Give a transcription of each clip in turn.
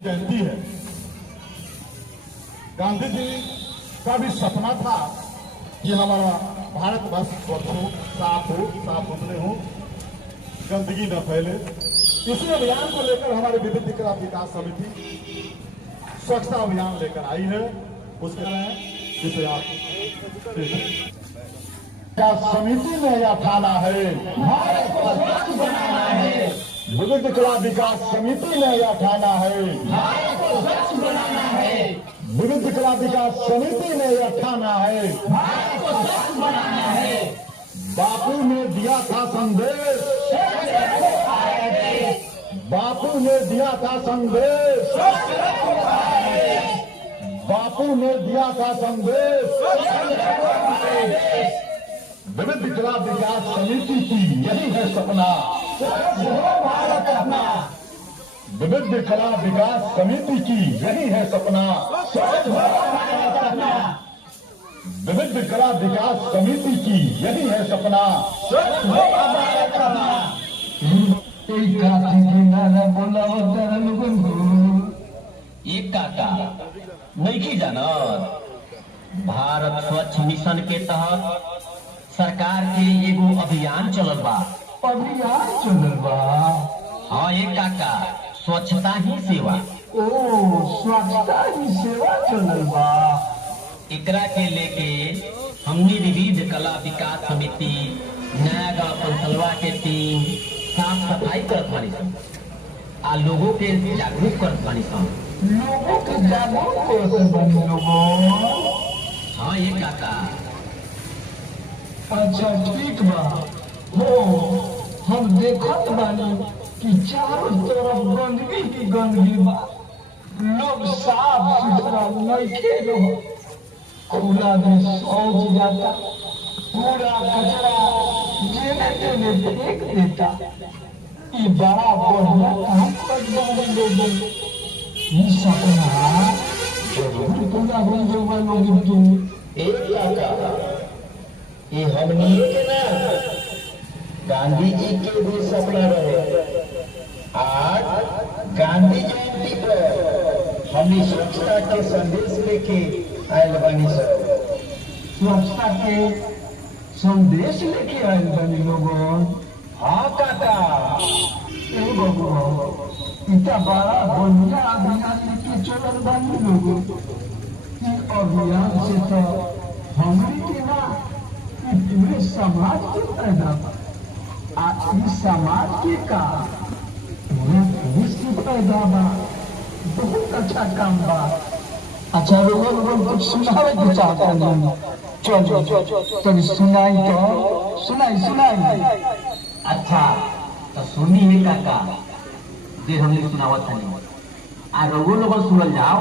जयंती है। गांधी जी का भी सपना था कि हमारा भारत वर्ष स्वच्छ हो, साफ सुथरे हो, गंदगी न फैले। इसी अभियान को लेकर हमारी विभिन्न कला विकास समिति स्वच्छता अभियान लेकर आई है। उसके जिसे आप क्या समिति में यह ठाना है, भारत को स्वच्छ बनाना है। विविध कला विकास समिति ने यह ठाना है, भारत को स्वच्छ बनाना है। विविध कला विकास समिति ने यह ठाना है, भारत को स्वच्छ बनाना है। बापू ने दिया था संदेश, बापू ने दिया था संदेश, बापू ने दिया था संदेश। विविध कला विकास समिति की यही है सपना, भारत अपना। विविध कला विकास समिति की यही है सपना, विविध कला विकास समिति की यही है सपना। एक काका नहीं जानत, भारत स्वच्छ मिशन के तहत सरकार के एगो अभियान चलल बा। हाँ एक काका, स्वच्छता ही सेवा। स्वच्छता ही सेवा चलल बा। एकरा के लेके हमनी विविध कला विकास समिति नया गांव पंचलवा के टीम साफ सफाई करत बानी सन आ लोगों के जागरूक करत बानी सन। लोगों के जागरूक करत बानी लोगों। हाँ एक काका। अच्छा ठीक बा। हो हम देखत बानी कि चारों तरफ गंदगी की गंदगी बा। लोग साफ सुथरा नहीं रहो, खुला में शौच जाता, पूरा कचरा जेने तेने फेंक देता। ये बड़ा बढ़िया काम कर लोगों। ये सपना जरूर पूरा हो जाएगा लोगों की। एक काका, ये हमनी के ना गांधी जी के भी सपना रहे। आज गांधी जयंती पर हमनी स्वच्छता के संदेश लेके आयल बानी सब। स्वच्छता के संदेश लेके आयल बानी लोगों। हाँ काका। ए बबुआ, इतना बड़ा बढ़िया अभियान लेके चलल बानी लोगों। ई अभियान से तो हमनी के ना पूरे समाज के फायदा बा। इस समाज के का पूरे देश के फायदा बा। बहुत अच्छा काम बा। अच्छा लोगों कुछ सुनावे के चाहता हूँ। चलो तब सुनाई। अच्छा तो सुनी है काका, जे हमने सुनावत हनी आ रउआ लोग सुनल जाओ।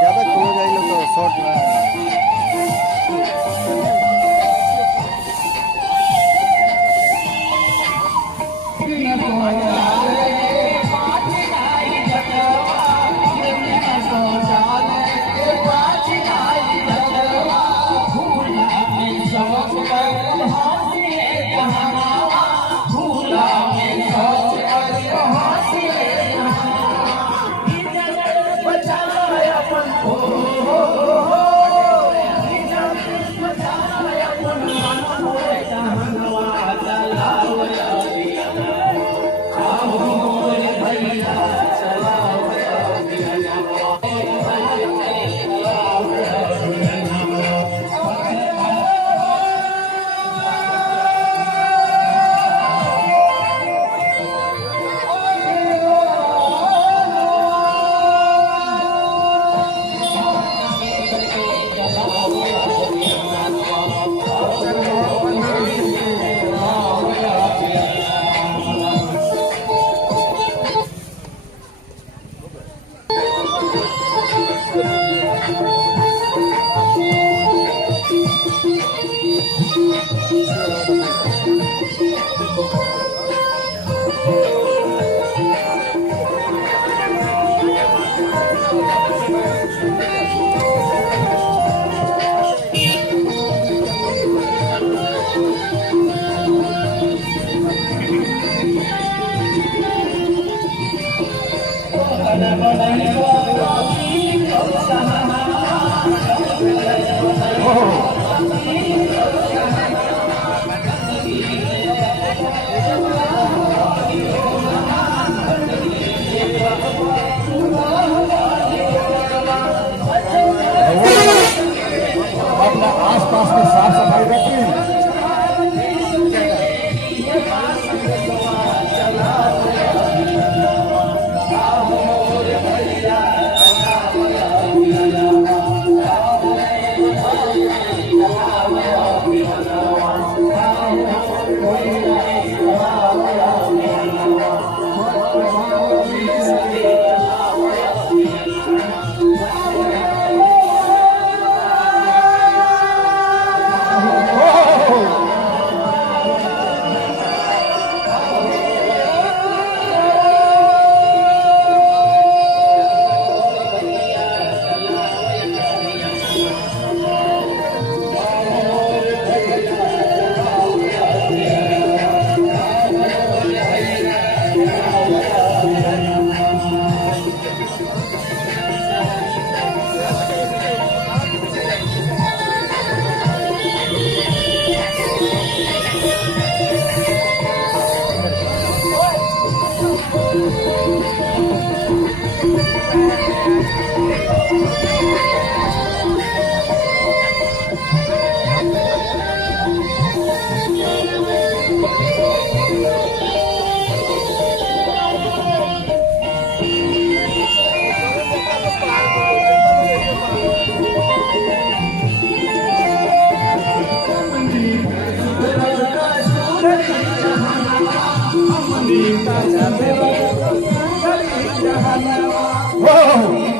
ज्यादा क्लोज आइलो तो शॉर्ट ना अपना आसपास की साफ सफाई रखी। Oh!